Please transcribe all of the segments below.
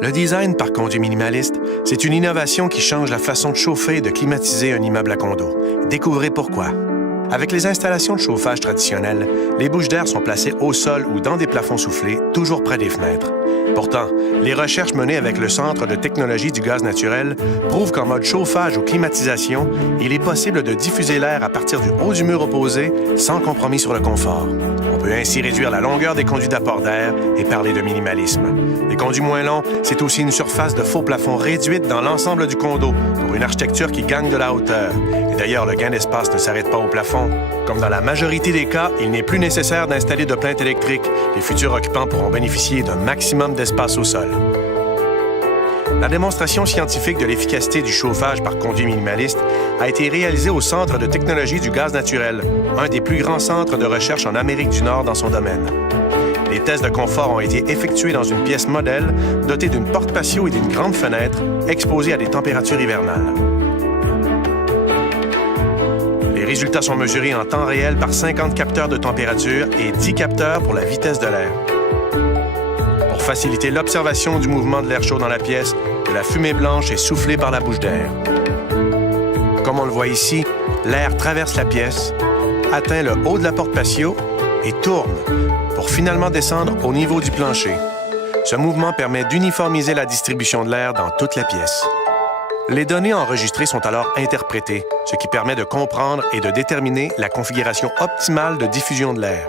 Le design par conduit minimaliste, c'est une innovation qui change la façon de chauffer et de climatiser un immeuble à condo. Découvrez pourquoi. Avec les installations de chauffage traditionnelles, les bouches d'air sont placées au sol ou dans des plafonds soufflés, toujours près des fenêtres. Pourtant, les recherches menées avec le Centre de technologie du gaz naturel prouvent qu'en mode chauffage ou climatisation, il est possible de diffuser l'air à partir du haut du mur opposé sans compromis sur le confort. On peut ainsi réduire la longueur des conduits d'apport d'air et parler de minimalisme. Les conduits moins longs, c'est aussi une surface de faux plafond réduite dans l'ensemble du condo pour une architecture qui gagne de la hauteur. Et d'ailleurs, le gain d'espace ne s'arrête pas au plafond. Comme dans la majorité des cas, il n'est plus nécessaire d'installer de plainte électrique. Les futurs occupants pourront bénéficier d'un maximum d'espace au sol. La démonstration scientifique de l'efficacité du chauffage par conduit minimaliste a été réalisée au Centre de technologie du gaz naturel, un des plus grands centres de recherche en Amérique du Nord dans son domaine. Les tests de confort ont été effectués dans une pièce modèle dotée d'une porte patio et d'une grande fenêtre exposée à des températures hivernales. Les résultats sont mesurés en temps réel par 50 capteurs de température et 10 capteurs pour la vitesse de l'air. Pour faciliter l'observation du mouvement de l'air chaud dans la pièce, de la fumée blanche est soufflée par la bouche d'air. Comme on le voit ici, l'air traverse la pièce, atteint le haut de la porte patio et tourne pour finalement descendre au niveau du plancher. Ce mouvement permet d'uniformiser la distribution de l'air dans toute la pièce. Les données enregistrées sont alors interprétées, ce qui permet de comprendre et de déterminer la configuration optimale de diffusion de l'air.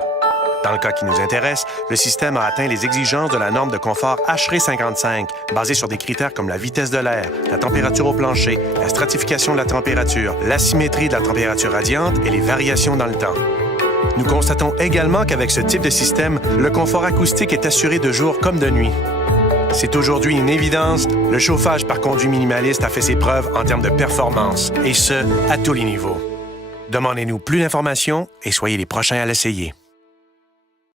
Dans le cas qui nous intéresse, le système a atteint les exigences de la norme de confort HRE55, basée sur des critères comme la vitesse de l'air, la température au plancher, la stratification de la température, l'asymétrie de la température radiante et les variations dans le temps. Nous constatons également qu'avec ce type de système, le confort acoustique est assuré de jour comme de nuit. C'est aujourd'hui une évidence, le chauffage par conduit minimaliste a fait ses preuves en termes de performance, et ce, à tous les niveaux. Demandez-nous plus d'informations et soyez les prochains à l'essayer.